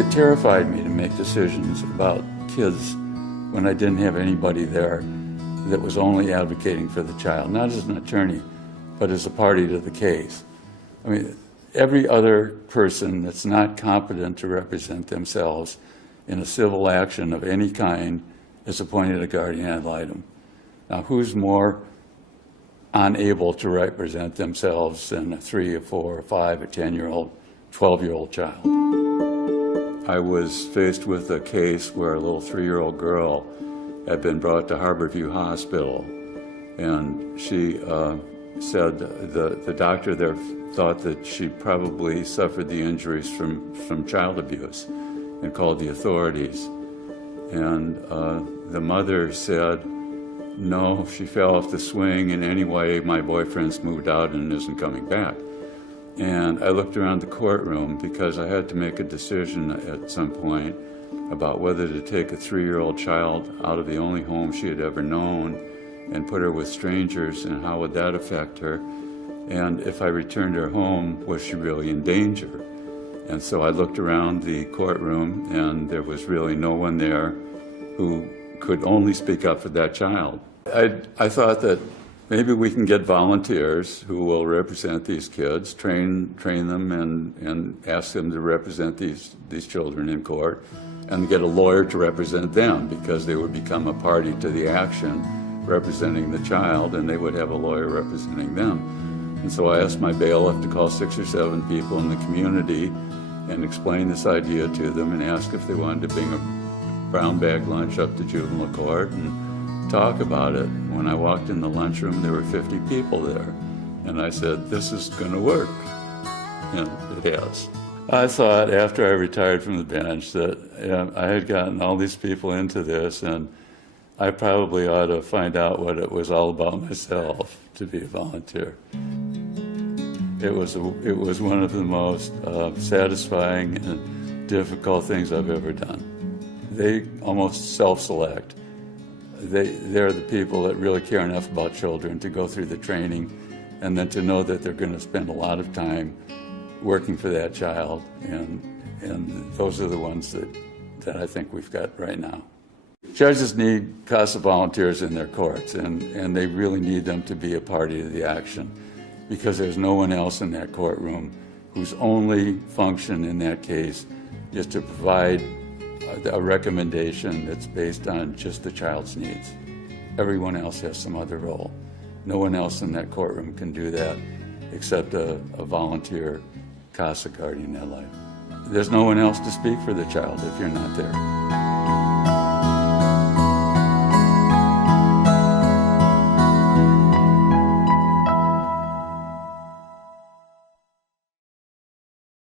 It terrified me to make decisions about kids when I didn't have anybody there that was only advocating for the child, not as an attorney, but as a party to the case. I mean, every other person that's not competent to represent themselves in a civil action of any kind is appointed a guardian ad litem. Now, who's more unable to represent themselves than a 3 or 4 or 5 or 10-year-old, 12-year-old child? I was faced with a case where a little 3-year-old girl had been brought to Harborview Hospital, and she said the doctor there thought that she probably suffered the injuries from child abuse and called the authorities. And the mother said, no, she fell off the swing, and anyway, my boyfriend's moved out and isn't coming back. And I looked around the courtroom because I had to make a decision at some point about whether to take a 3-year-old child out of the only home she had ever known and put her with strangers, and how would that affect her? And if I returned her home, was she really in danger? And so I looked around the courtroom, and there was really no one there who could only speak up for that child. I thought that maybe we can get volunteers who will represent these kids, train them, and ask them to represent these children in court, and get a lawyer to represent them, because they would become a party to the action representing the child, and they would have a lawyer representing them. And so I asked my bailiff to call 6 or 7 people in the community and explain this idea to them, and ask if they wanted to bring a brown bag lunch up to juvenile court and talk about it. When I walked in the lunchroom, there were 50 people there, and I said, this is going to work, and it has. I thought after I retired from the bench that I had gotten all these people into this, and I probably ought to find out what it was all about myself to be a volunteer. It was one of the most satisfying and difficult things I've ever done. They almost self-select. They're the people that really care enough about children to go through the training, and then to know that they're going to spend a lot of time working for that child, and those are the ones that I think we've got right now. Judges need CASA volunteers in their courts, and they really need them to be a party to the action, because there's no one else in that courtroom whose only function in that case is to provide a recommendation that's based on just the child's needs. Everyone else has some other role. No one else in that courtroom can do that except a volunteer CASA guardian ad litem. There's no one else to speak for the child if you're not there.